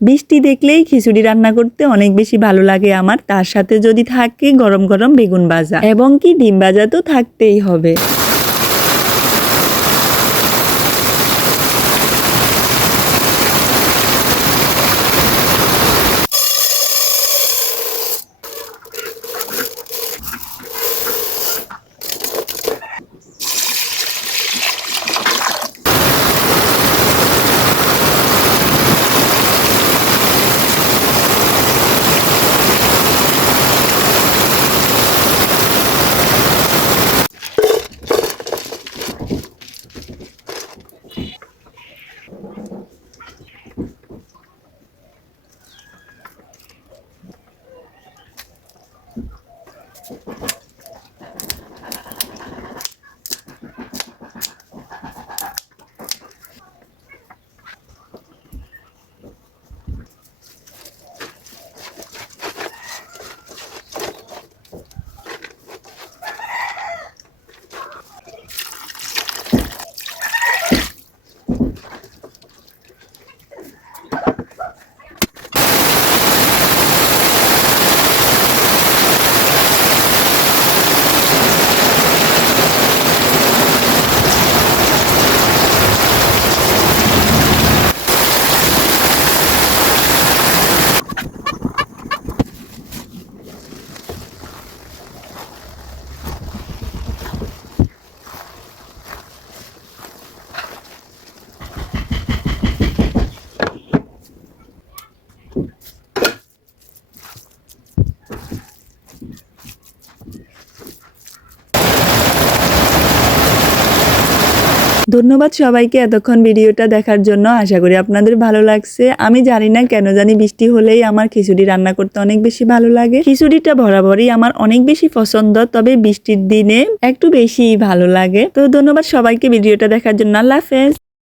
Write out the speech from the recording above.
বৃষ্টি দেখলেই খিচুড়ি রান্না করতে অনেক বেশি ভালো লাগে আমার। তার সাথে যদি থাকে গরম গরম বেগুন ভাজা এবং কি ডিম ভাজা তো থাকতেই হবে। ধন্যবাদ সবাইকে এতক্ষণ ভিডিওটা দেখার জন্য। আশা করি আপনাদের ভালো লাগছে। আমি জানি না কেন জানি বৃষ্টি হলেই আমার খিচুড়ি রান্না করতে অনেক বেশি ভালো লাগে। খিচুড়িটা বরাবরই আমার অনেক বেশি পছন্দ, তবে বৃষ্টির দিনে একটু বেশি ভালো লাগে। তো ধন্যবাদ সবাইকে ভিডিওটা দেখার জন্য। আল্লাহ হাফেজ।